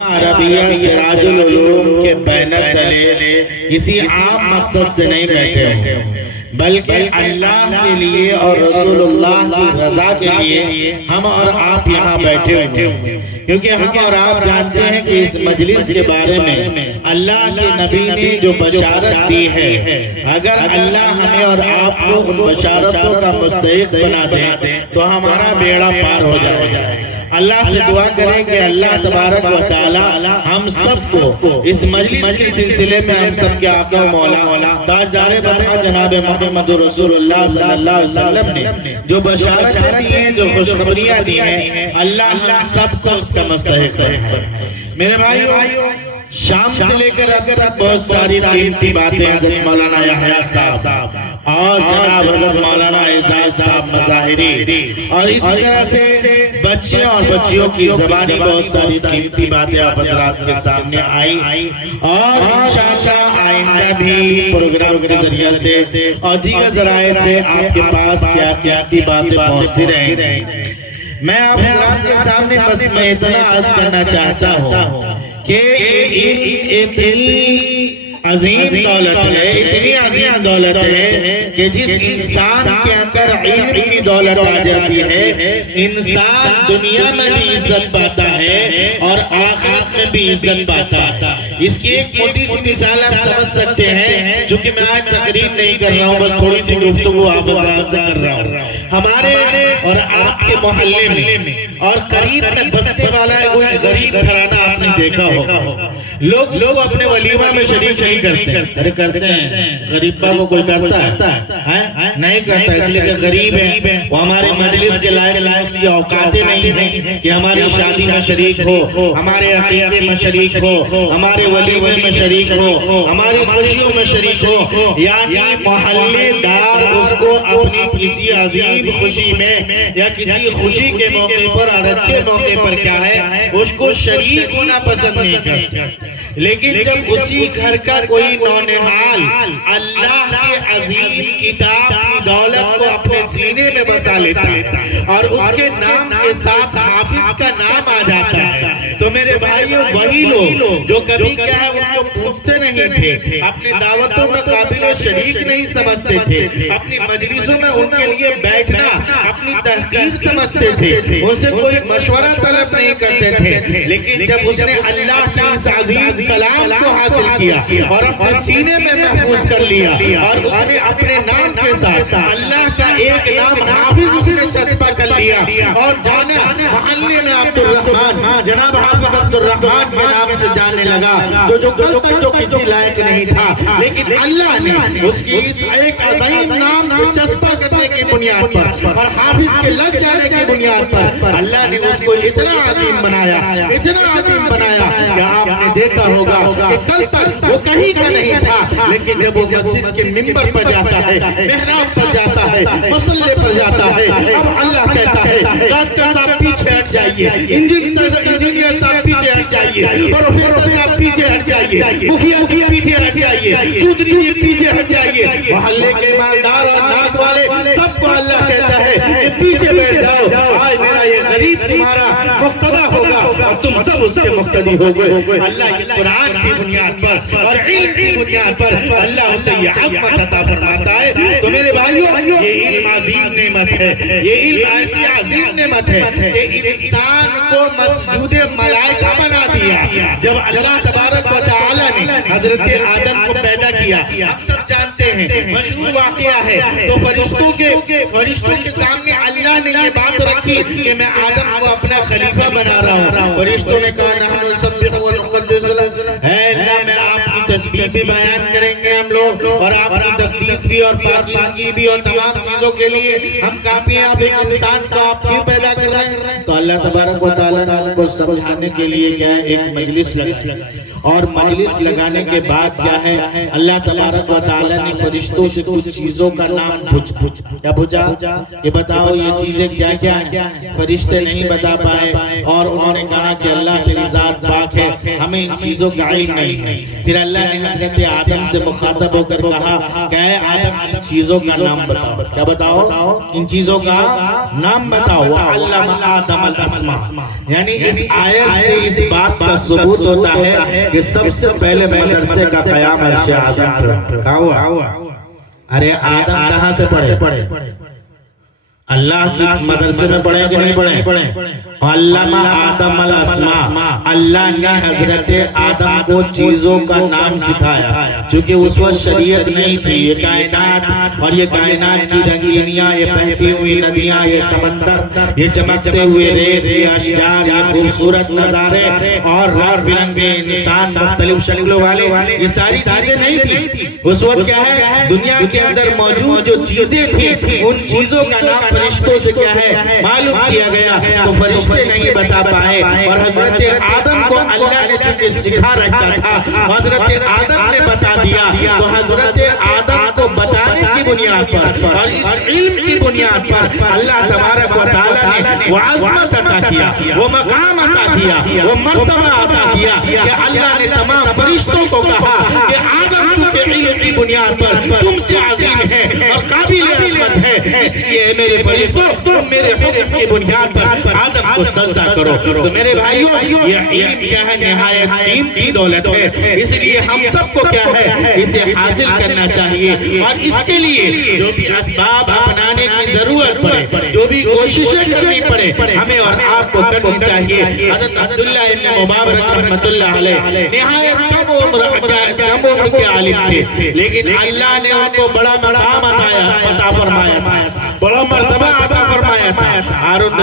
عربیہ سراج العلوم کے بینر تلے کسی عام مقصد سے نہیں بیٹھے ہوں بلکہ اللہ کے لیے اور رسول اللہ کی رضا کے لیے ہم اور آپ یہاں بیٹھے ہوئے ہیں، کیونکہ ہم اور آپ جانتے ہیں کہ اس مجلس کے بارے میں اللہ کے نبی نے جو بشارت دی ہے، اگر اللہ ہمیں اور آپ کو ان بشارتوں کا مستحق بنا دے تو ہمارا بیڑا پار ہو جائے گا۔ اللہ سے دعا کریں کہ اللہ تبارک و تعالی ہم سب کو اس مجلس کے سلسلے میں ہم سب کے آقا و مولا تاجدار بطحہ جناب محمد رسول اللہ صلی اللہ علیہ وسلم نے جو بشارتیں دی ہیں، جو خوشخبریاں دی ہیں، اللہ ہم سب کو اس کا مستحق بنائے۔ میرے بھائیو، شام سے لے کر اب تک بہت ساری قیمتی باتیں حضرت مولانا یحییٰ صاحب اور جناب حضرت مولانا اعزاز صاحب مظاہری اور اس طرح سے بچیوں اور بچیوں کی زبانی بہت ساری قیمتی باتیں آپ حضرات کے سامنے آئی، اور انشاءاللہ آئندہ بھی پروگرام کے ذریعے سے اور دیگر ذرائع سے آپ کے پاس کیا قیمتی باتیں پہنچتی رہیں۔ میں آپ حضرات کے سامنے بس میں اتنا عرض کرنا چاہتا ہوں کہ اتنی عظیم دولت ہے، اتنی عظیم دولت ہے کہ جس انسان کے اندر علم کی دولت آ جاتی ہے، انسان دنیا میں بھی عزت پاتا ہے اور آخرت میں بھی عزت پاتا ہے۔ اس کی ایک موٹی سی مثال آپ سمجھ سکتے ہیں، چونکہ میں آج تقریر نہیں کر رہا ہوں، بس تھوڑی سی گفتگو آپ حضرات سے کر رہا ہوں۔ ہمارے اور آپ کے محلے میں اور قریب میں بسنے والا ہے کوئی غریب گھرانہ آپ نے دیکھا ہوگا، لوگ اپنے ولیمہ میں شریک نہیں کرتے ہیں۔ غریبہ کو کوئی کرتا ہے؟ نہیں کرتا، اس لیے کہ غریب ہے، وہ ہمارے مجلس کے لائق اس کی اوقاتیں نہیں ہیں کہ ہماری شادی میں شریک ہو، ہمارے عقیدے میں شریک ہو، ہمارے ولیمے میں شریک ہو، ہماری خوشیوں میں شریک ہو، یعنی محلے دار اس کو اپنی کسی عظیم خوشی میں یا کسی خوشی کے موقع پر اور اچھے موقع پر کیا ہے اس کو شریک ہونا پسند نہیں کرتا۔ لیکن جب اسی گھر کا کوئی نونہال اللہ کی عظیم کتاب کی دولت کو اپنے سینے میں بسا لیتا ہے اور اس کے نام کے ساتھ حافظ کا نام آ جاتا ہے، تو میرے بھائیوں وہی لوگ جو کبھی کیا ہے ان کو پوچھتے نہیں تھے، اپنی دعوتوں میں قابل و شریک نہیں سمجھتے تھے، اپنی مجلسوں میں ان کے لیے بیٹھنا اپنی تحقیر سمجھتے تھے، ان سے کوئی مشورہ طلب نہیں کرتے تھے، لیکن جب اس نے اللہ کی اس عظیم کلام کو حاصل کیا اور اپنے سینے میں محفوظ کر لیا اور اس نے اپنے نام کے ساتھ اللہ کا ایک نام حافظ اس نے چسپا کر لیا اور جانا محلے میں عبد الرحمن، جناب حافظ عبد الرحمن کے نام سے جانے لگا، جو کل تک تو کسی لائق نہیں تھا، لیکن اللہ نے اس کی اس ایک عظیم نام کو چسپا کرنے کی بنیاد پر اور حافظ کے لگ جانے کی بنیاد پر اللہ نے اس کو اتنا عظیم بنایا، اتنا عظیم بنایا کہ آپ نے دیکھا ہوگا کہ کل تک وہ کہیں کا نہیں تھا، لیکن جب وہ مسجد کے منبر پر جاتا ہے، محراب پر جاتا ہے، مصلی پر جاتا ہے، اب اللہ کہتا ہے ڈاکٹر صاحب پیچھے ہٹ جائیے، انجینئر صاحب پیچھے ہٹ جائیے، پروفیسر صاحب پیچھے ہٹ جائیے، مخیا جی پیچھے ہٹ جائیے، چودھری جی پیچھے ہٹ جائیے، محلے کے مالدار اور ناک والے سب کو اللہ کہتا ہے کہ پیچھے بیٹھ جاؤ، آج میرا یہ غریب تمہارا مقتدی ہوگا اور تم سب اس کے مقتدی ہوگے۔ اللہ کی قرآن کی بنیاد پر اور علم کی بنیاد پر اللہ اسے یہ عظمت عطا فرماتا ہے۔ تو میرے بھائیوں، یہ علم عظیم نعمت ہے، یہ علم ایسی عظیم نعمت ہے کہ انسان کو مسجود ملائکہ بنا دیا۔ جب اللہ تبارک و تعالی نے حضرت آدم کو پیدا کیا، ہم سب جانتے ہیں مشہور واقعہ ہے، تو فرشتوں کے سامنے اللہ نے یہ بات رکھی کہ میں آدم کو اپنا خلیفہ بنا رہا ہوں۔ فرشتوں نے کہا نحن نسبح ونقدس لک، اے اللہ میں آپ کی تسبیح بھی بیان کریں گے ہم لوگ اور آپ کی تقدیس بھی اور پاکیزگی بھی اور تمام چیزوں کے لیے ہم کافی ہیں، آپ ایک انسان کو آپ کیوں پیدا کر رہے ہیں؟ تو اللہ تبارک و تعالیٰ نے ان کو سمجھانے کے لیے کیا ہے ایک مجلس لگائی، اور مجلس لگانے کے بعد کیا ہے اللہ تبارک و تعالیٰ نے فرشتوں سے کچھ چیزوں کا نام پوچھا، یہ بتاؤ یہ چیزیں کیا ہیں؟ فرشتے نہیں بتا پائے اور انہوں نے کہا کہ اللہ تیری ذات پاک ہے، ہمیں ہمیں ان چیزوں کا علم نہیں ہے. پھر اللہ نے حضرت آدم سے مخاطب ہو کر کہا کہ اے آدم ان چیزوں کا نام بتاؤ. کیا بتاؤ؟ ان چیزوں کا نام بتاؤ. وَعَلَّمَ آدَمَ الْأَسْمَاءَ. یعنی اس آیت سے اس بات کا ثبوت ہوتا ہے کہ سب سے پہلے مدرسے کا قیام عرش اعظم پر کہاں ہوا؟ ارے آدم کہاں سے پڑھے؟ اللہ کی مدرسے میں پڑھیں کہ نہیں پڑھیں؟ علامہ آدم الاسماء. اللہ نے حضرت آدم کو چیزوں کا نام سکھایا چونکہ اس وقت شریعت نہیں تھی. یہ کائنات اور یہ کائنات کی رنگینیاں، یہ بہتی ہوئی ندیاں، یہ سمندر، یہ چمکتے ہوئے ریت، یہ اشجار، یہ خوبصورت نظارے اور رنگ برنگے انسان مختلف شکلوں والے، یہ ساری چیزیں نہیں تھی. اس وقت کیا ہے دنیا کے اندر موجود جو چیزیں تھیں ان چیزوں کا نام فرشتوں سے کیا ہے معلوم کیا گیا تو فرشتے نہیں بتا پائے. اور حضرت آدم کو اللہ نے چونکہ سکھا رکھا تھا حضرت آدم نے بتا دیا تو حضرت آدم کو بتانے کی بنیاد پر اور اس علم کی بنیاد پر اللہ تبارک و تعالیٰ نے وہ عظمت عطا کیا، وہ مقام عطا کیا، وہ مرتبہ عطا کیا کہ اللہ نے تمام فرشتوں کو کہا کہ آدم چونکہ علم کی بنیاد پر تم سے عظیم ہے اور قابل عظمت ہے، اس لیے میرے فرشتوں تم میرے حکم کی بنیاد پر آدم کو سجدہ کرو. تو میرے بھائیوں یہ علم کیا ہے نہایت قیمتی دولت ہے. اس لیے ہم سب کو کیا ہے اسے حاصل کرنا چاہیے اور اس کے لیے جو بھی اسباب اپنانے کی ضرورت پڑے، جو بھی کوششیں کرنی پڑے ہمیں اور آپ کو کرنی چاہیے. حضرت عبداللہ ابن مبارک رحمت اللہ علیہ نہایت کم عمر کے عالم تھے لیکن اللہ نے ان کو بڑا مقام عطا فرمایا تھا، بڑا مرتبہ عطا فرمایا تھا. ہارون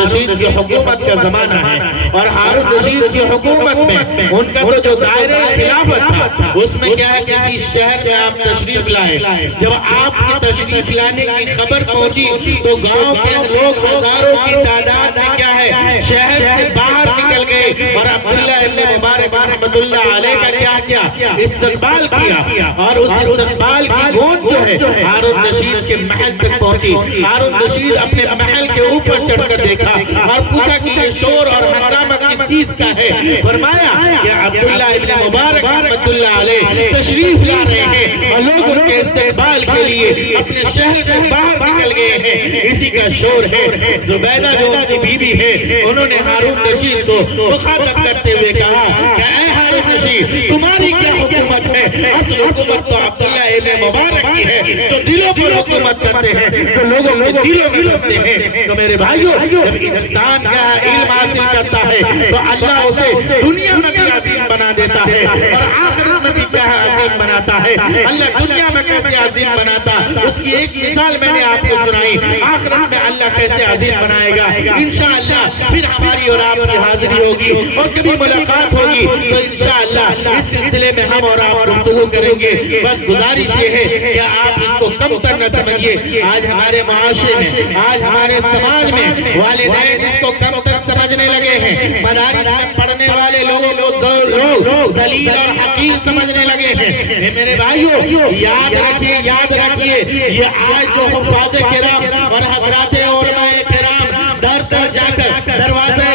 رشید کی حکومت کا زمانہ ہے اور ہارون رشید کی حکومت میں ان کا تو جو دائرہ خلافت تھا اس میں کیا ہے کسی شہر میں آپ تشریف لائے. جب آپ کی تشریف لانے کی خبر پہنچی تو گاؤں کے لوگ ہزاروں کی تعداد میں کیا ہے شہر سے باہر نکل گئے اور عبداللہ ابن مبارک رحمت اللہ علیہ کا کیا استقبال کیا. اور اس استقبال کی گونج جو ہے ہارون رشید کے محل تک پہنچی. ہارون رشید اپنے محل کے اوپر چڑھ کر دیکھا اور پوچھا کہ یہ شور اور ہنگامہ کس چیز کا ہے. فرمایا کہ عبداللہ ابن مبارک رحمت اللہ علیہ تشریف لا رہے ہیں اور لوگ ان کے استقبال کے لیے اپنے شہر سے باہر نکل گئے ہیں، اسی کا شور ہے. زبیدہ جو ان کی بیوی ہے انہوں نے ہارون رشید کو مخاطب کرتے ہوئے کہا کہ اے ہارون رشید تمہاری کیا حکومت ہے؟ اصل حکومت تو عبداللہ ابن مبارک کی ہے جو دلوں پر حکومت کرتے ہیں، جو لوگوں کے دلوں میں بستے ہیں. تو میرے بھائیوں جب انسان کا علم حاصل کرتا ہے تو اللہ اسے دنیا میں بھی عظیم بنا دیتا ہے اور آخرت میں بھی کیا ہے عظیم بناتا ہے. اللہ دنیا میں کیسے عظیم بناتا اس کی ایک مثال میں نے آپ کو سنائی. آخرت میں اللہ کیسے عظیم بنائے گا انشاءاللہ پھر ہماری اور آپ کی حاضری ہوگی اور کبھی ملاقات ہوگی تو انشاءاللہ اس سلسلے میں ہم اور آپ گفتگو کریں گے. بس گزارش یہ ہے کہ آپ اس کو کم تر نہ سمجھیے. آج ہمارے معاشرے میں آج ہمارے سماج میں والدین اس کو کم تر سمجھنے لگے ہیں. مدارس میں پڑھنے والے لوگوں کو لوگ ذلیل اور حقیر سمجھنے لگے ہیں. میرے بھائیوں یاد رکھیے یہ آج جو حفاظ کرام اور حضرات علماء کرام در در جا کر دروازے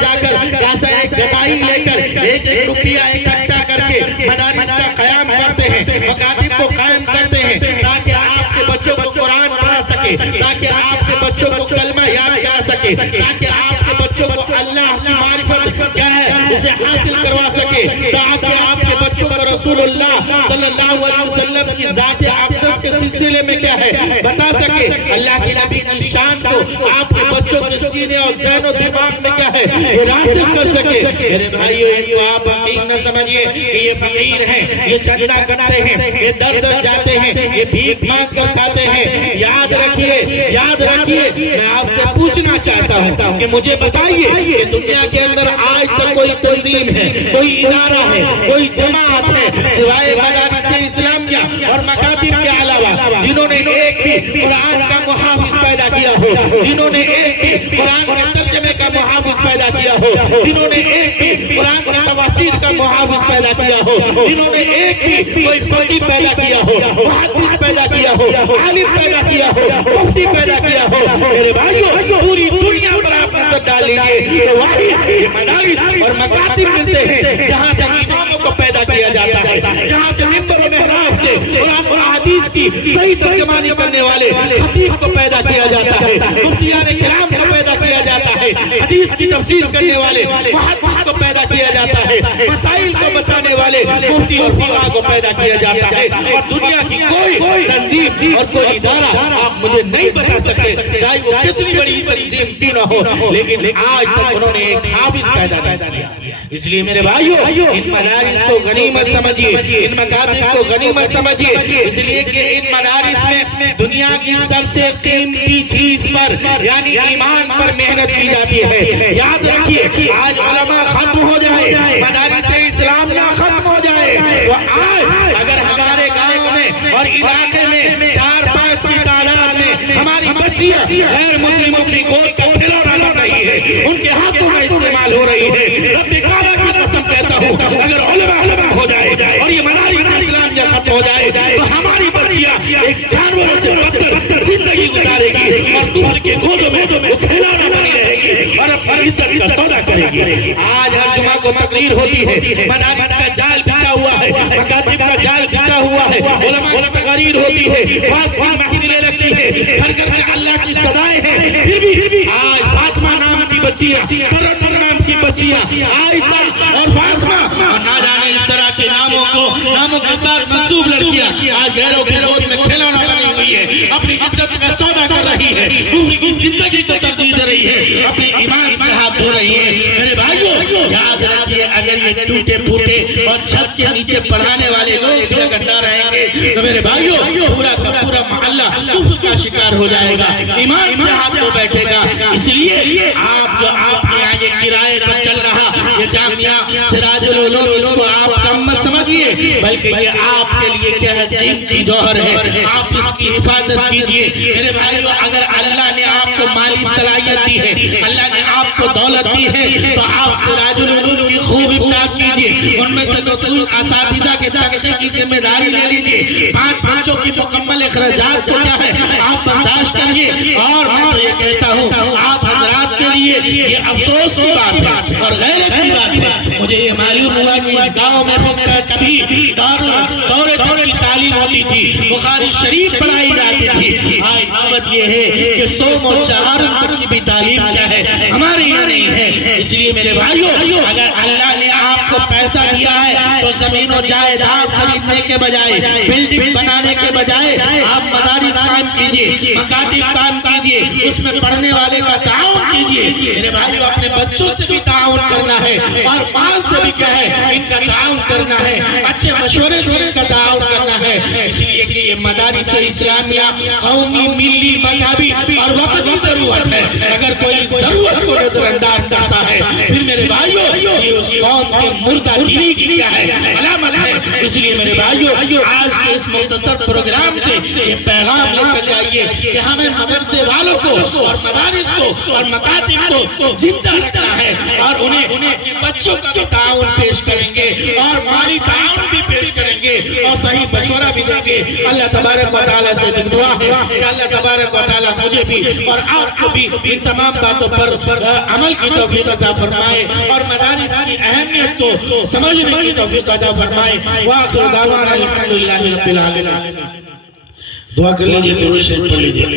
جا کر کاسہ ایک گدائی لے کر ایک روپیہ اکٹھا کر کے مدارس کا قیام کرتے ہیں، مکاتب کو قائم کرتے ہیں تاکہ آپ کے بچوں کو قرآن پڑھا سکے، تاکہ آپ کے بچوں کو کلمہ یاد کرا سکے، تاکہ آپ کے بچوں کو اللہ کی معرفت کیا ہے اسے حاصل کروا سکے، تاکہ آپ کے بچوں کو رسول اللہ صلی اللہ علیہ وسلم کی ذات اقدس کے سلسلے میں کیا ہے بتا سکے، اللہ کے نبی کی شان کو آپ کے بچوں کے سینے اور ذہن و دماغ میں کیا ہے راسخ کر سکے. میرے بھائیو ان کو آپ حقیر نہ سمجھیے کہ یہ فقیر ہیں، یہ چندہ کرتے ہیں، یہ در در جاتے ہیں، یہ بھیک مانگ کر کھاتے ہیں. یاد رکھیے میں آپ سے پوچھنا چاہتا ہوں کہ مجھے بتائیے کہ دنیا کے اندر آج تک کوئی تنظیم ہے، کوئی ادارہ ہے، کوئی جماعت ہے سوائے مدارس اسلامیہ اور مکاتب کے علاوہ جنہوں نے ایک بھی قرآن کا محافظ پیدا کیا ہو، جنہوں نے ایک بھی قرآن کے ترجمے کا محافظ پیدا کیا ہو، جنہوں نے ایک بھی قرآن کے تفاسیر کا محافظ پیدا کیا ہو، جنہوں نے ایک بھی کوئی فقیہ پیدا کیا ہو، محدث پیدا کیا ہو، عالم پیدا کیا ہو، مفتی پیدا کیا ہو. میرے بھائیوں پوری دنیا پر آپ نظر ڈال لیجئے تو واحد یہ مدارس اور مکاتب میں کہتے ہیں جہاں سے اماموں کو پیدا کیا جاتا ہے، جہاں سے ممبر و محراب سے قرآن اور حدیث کی صحیح ترجمانی کرنے والے خطیب کو پیدا کیا جاتا ہے، مفتیان کرام کو پیدا کیا جاتا ہے، حدیث کی تفسیر کرنے والے محدث کو پیدا کیا جاتا ہے، مسائل کو بتانے والے مفتی اور فقہ کو پیدا کیا جاتا ہے، اور دنیا کی کوئی تنظیم اور کوئی ادارہ آپ مجھے نہیں بتا سکتے چاہے وہ کتنی بڑی تنظیم کیوں نہ ہو، لیکن آج تک انہوں نے ایک حافظ پیدا نہیں کیا۔ اس لیے میرے بھائیو ان مدارس کو غنیمت سمجھیے، ان مکاتب کو غنیمت سمجھیے، اس لیے کہ ان مدارس میں دنیا کی سب سے قیمتی چیز پر یعنی ایمان پر محنت کی جاتی ہے۔ یاد رکھیے آج علماء ختم ہو جائے، مدارس اسلامیہ ختم ہو جائے، تو آج اگر ہمارے گاؤں میں اور علاقے میں 4-5 کی تعداد میں ہماری بچیاں غیر مسلموں کی گود کا کھلونا بن رہی ہے، ان کے ہاتھوں میں استعمال ہو رہی ہے، رب کعبہ کی قسم کہتا ہوں اگر علماء ختم ہو جائے اور یہ مدارس اسلامیہ ختم ہو جائے تو ہماری بچیاں ایک جانوروں سے بدتر زندگی گزارے گی اور کفر کے گودوں میں وہ کھلونا بنی رہے گی اور اپنی عزت کا سودا کرے گی۔ آج ہر جمعہ کو تقریر ہوتی ہے، مدارس کا جال بچھا ہوا ہے، مکاتب کا جال بچھا ہوا ہے، علماء کی تقاریر ہوتی ہے، واعظ کی محفلیں لگتی ہے، گھر گھر میں اللہ کی صدائیں ہیں، پھر بھی آج فاطمہ نام کی بچیاں، ترنم نام کی بچیاں، عائشہ اور فاطمہ اور نہ جانے اس طرح کے ناموں کے ساتھ منسوب لڑکیاں آج غیروں کے گود میں کھلونا بنی ہوئی ہے، اپنی عزت کا سودا کر رہی ہے، دوسری کی زندگی کو ترجیح دے رہی ہے، اپنے ایمان سے ہاتھ دھو رہی ہے۔ میرے بھائیو یاد رکھیے اگر یہ ٹوٹے پھوٹے اور چھت کے نیچے پڑھانے والے لوگ بھی اگر نہ رہیں گے تو میرے بھائیو پورا کا پورا محلہ کفر کا شکار ہو جائے گا، ایمان سے ہاتھ دھو بیٹھے گا۔ اس لیے آپ جو آپ نے یہاں یہ کرائے پر چل رہا یہ جامعہ سراج العلوم، اس کو آپ کم مت سمجھیے بلکہ یہ آپ کے لیے کیا ہے قیمتی جوہر ہے، آپ اس کی حفاظت کیجئے۔ میرے بھائیو اگر اللہ نے آپ کو مالی صلاحیت دی ہے، اللہ نے آپ کو دولت دی ہے تو آپ سراج العلوم کی خوب امداد کیجئے، ان میں سے تو اساتذہ کے تنخواہ کی ذمہ داری لے لیجئے، 5 بچوں کی مکمل اخراجات کو کیا ہے آپ برداشت کریے۔ اور میں تو یہ کہتا ہوں آپ حضرات کے لیے یہ افسوس کی بات ہے اور غیرت کی بات ہے، مجھے یہ معلوم ہوا کہ اس گاؤں میں کبھی دورے کی تعلیم ہوتی تھی، بخاری شریف پڑھائی جاتی تھی، آج نوبت یہ ہے کہ سوم و چہارم تک کی بھی تعلیم کیا ہے ہمارے یہاں نہیں ہے۔ اس لیے میرے بھائیو اگر اللہ نے آپ کو پیسہ دیا ہے تو زمین و جائیداد خریدنے کے بجائے، بلڈنگ بنانے کے بجائے آپ مدارس قائم کیجئے، مکاتب قائم کیجئے، اس میں پڑھنے والے کا تعاون کیجئے۔ میرے بھائیو اپنے بچوں سے بھی تعاون کرنا ہے اور مال سے بھی کیا ہے ان کا تعاون کرنا ہے، اچھے مشورے سے ان کا تعاون کرنا ہے۔ اس لیے کہ یہ مدارس اسلامیہ قومی، ملی، مذہبی اور وطنی ضرورت ہے، اگر کوئی ضرورت کو نظر انداز کرتا ہے پھر میرے بھائیو یہ اس قوم کے مردہ دلی کی کیا ہے علامت ہے۔ اس لیے میرے بھائیو آج کے اس مختصر پروگرام سے یہ پیغام لے کر جائیے کہ ہمیں مدرسے والوں کو اور مدارس کو اور مکاتب کو زندہ رکھنا ہے اور انہیں اپنے بچوں کا بھی تعاون پیش کریں گے اور مالی تعاون بھی پیش کریں گے اور صحیح مشورہ بھی دیں گے۔ اللہ تبارک و تعالیٰ سے دعا ہے کہ اللہ تبارک و تعالیٰ مجھے بھی اور آپ کو بھی ان تمام باتوں پر عمل کی توفیق عطا فرمائے اور مدارس کی اہمیت کو سمجھنے کی توفیق عطا فرمائے۔ وآخر دعوانا الحمدللہ رب العالمین۔ دعا کر لیجئے، درود شریف پڑھ لیجئے۔